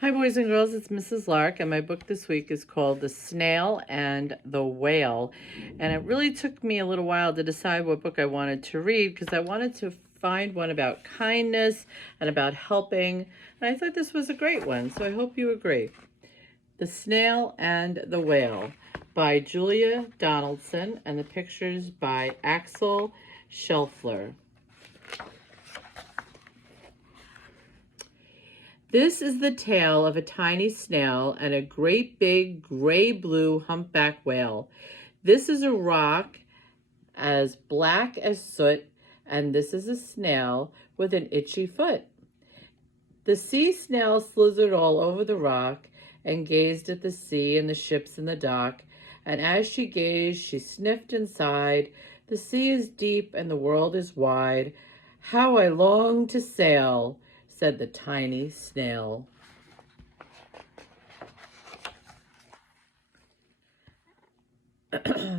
Hi, boys and girls. It's Mrs. Lark, and my book this week is called The Snail and the Whale. And it really took me a little while to decide what book I wanted to read because I wanted to find one about kindness and about helping. And I thought this was a great one, so I hope you agree. The Snail and the Whale by Julia Donaldson, and the pictures by Axel Schelfler. This is the tale of a tiny snail and a great big gray-blue humpback whale. This is a rock as black as soot, and this is a snail with an itchy foot. The sea snail slithered all over the rock and gazed at the sea and the ships in the dock, and as she gazed, she sniffed and sighed, "The sea is deep and the world is wide. How I long to sail," said the tiny snail.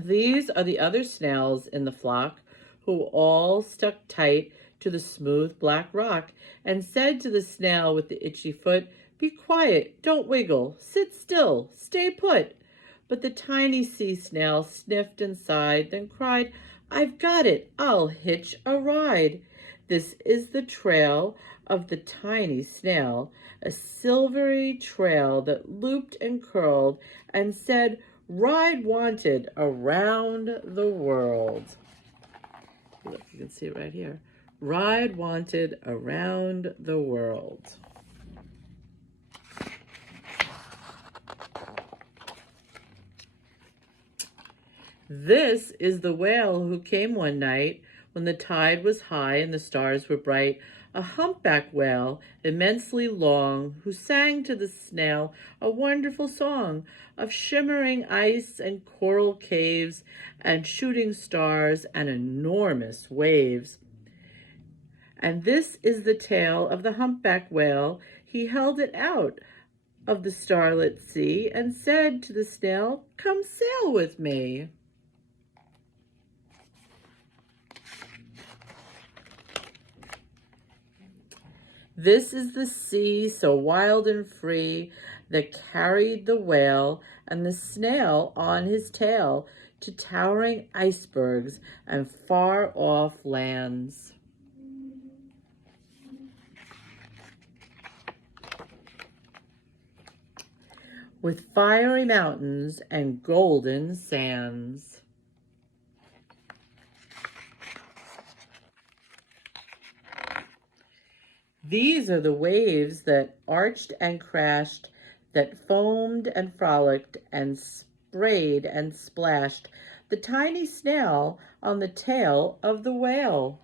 These are the other snails in the flock, who all stuck tight to the smooth black rock and said to the snail with the itchy foot, "Be quiet, don't wiggle, sit still, stay put." But the tiny sea snail sniffed and sighed, then cried, "I've got it, I'll hitch a ride." This is the trail of the tiny snail, a silvery trail that looped and curled and said, "Ride wanted around the world." Look, you can see it right here. Ride wanted around the world. This is the whale who came one night when the tide was high and the stars were bright, a humpback whale, immensely long, who sang to the snail a wonderful song of shimmering ice and coral caves and shooting stars and enormous waves. And this is the tale of the humpback whale. He held it out of the starlit sea and said to the snail, "Come sail with me." This is the sea so wild and free that carried the whale and the snail on his tail to towering icebergs and far off lands. With fiery mountains and golden sands. These are the waves that arched and crashed, that foamed and frolicked and sprayed and splashed the tiny snail on the tail of the whale.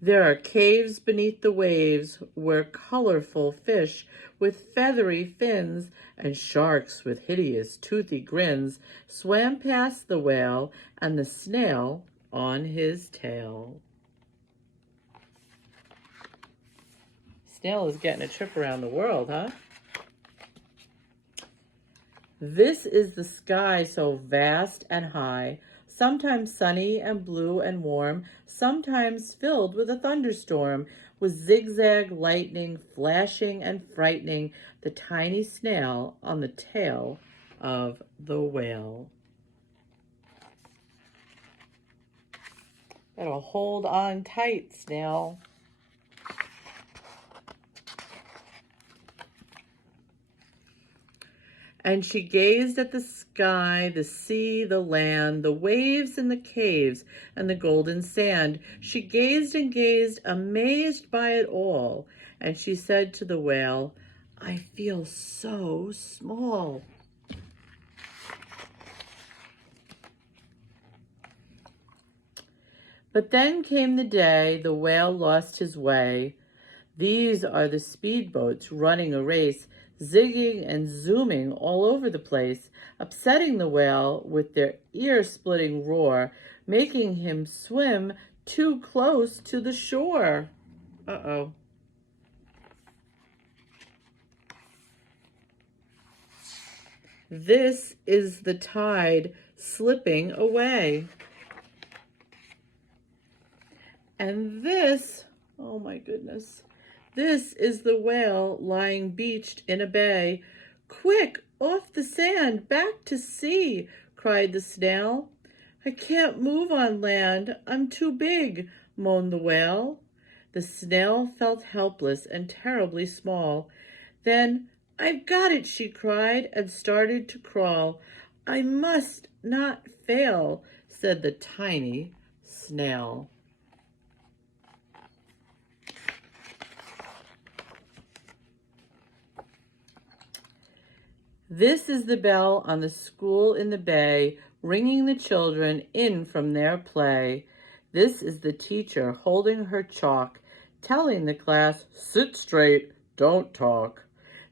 There are caves beneath the waves where colorful fish with feathery fins and sharks with hideous toothy grins swam past the whale and the snail on his tail. Snail is getting a trip around the world, huh? This is the sky so vast and high, sometimes sunny and blue and warm, sometimes filled with a thunderstorm, with zigzag lightning flashing and frightening the tiny snail on the tail of the whale. Better hold on tight, snail. And she gazed at the sky, the sea, the land, the waves and the caves and the golden sand. She gazed and gazed, amazed by it all. And she said to the whale, "I feel so small." But then came the day the whale lost his way. These are the speedboats running a race, zigging and zooming all over the place, upsetting the whale with their ear-splitting roar, making him swim too close to the shore. Uh-oh. This is the tide slipping away. And this, oh my goodness, This is the whale lying beached in a bay. Quick, off the sand, back to sea, cried the snail. I can't move on land, I'm too big, moaned the whale. The snail felt helpless and terribly small. Then, I've got it, she cried, and started to crawl. I must not fail, said the tiny snail. This is the bell on the school in the bay, ringing the children in from their play. This is the teacher holding her chalk, telling the class, sit straight, don't talk.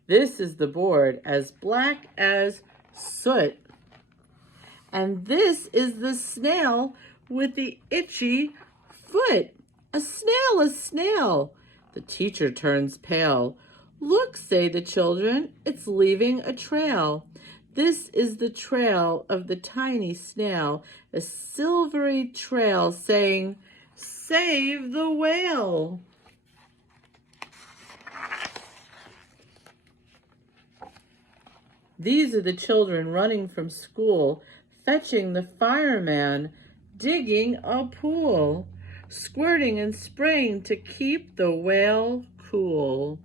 This is the board as black as soot. And this is the snail with the itchy foot. A snail, a snail. The teacher turns pale. Look, say the children, it's leaving a trail. This is the trail of the tiny snail, a silvery trail saying, save the whale. These are the children running from school, fetching the fireman, digging a pool, squirting and spraying to keep the whale cool.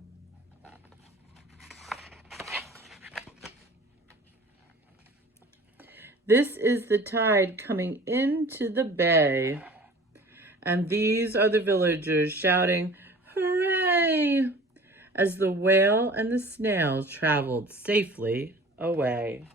This is the tide coming into the bay. And these are the villagers shouting, hooray! As the whale and the snail traveled safely away.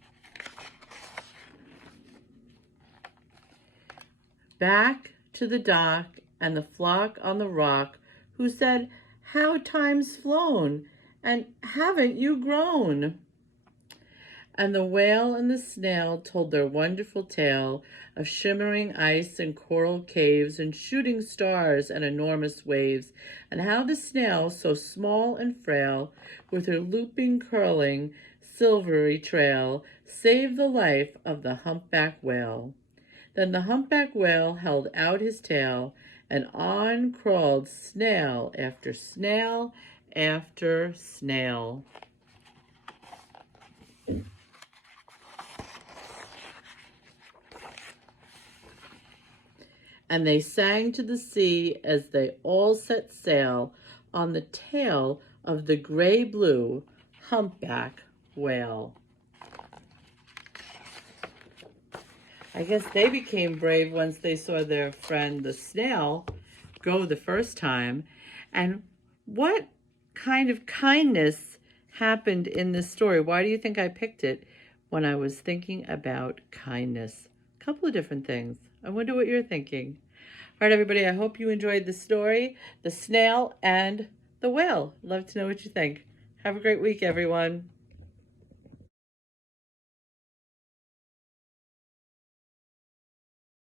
Back to the dock and the flock on the rock, who said, how time's flown, and haven't you grown? And the whale and the snail told their wonderful tale of shimmering ice and coral caves and shooting stars and enormous waves, and how the snail, so small and frail, with her looping, curling, silvery trail, saved the life of the humpback whale. Then the humpback whale held out his tail, and on crawled snail after snail after snail. And they sang to the sea as they all set sail on the tail of the gray-blue humpback whale. I guess they became brave once they saw their friend the snail go the first time. And what kind of kindness happened in this story? Why do you think I picked it when I was thinking about kindness? A couple of different things. I wonder what you're thinking. All right, everybody, I hope you enjoyed the story, the snail and the whale. Love to know what you think. Have a great week, everyone.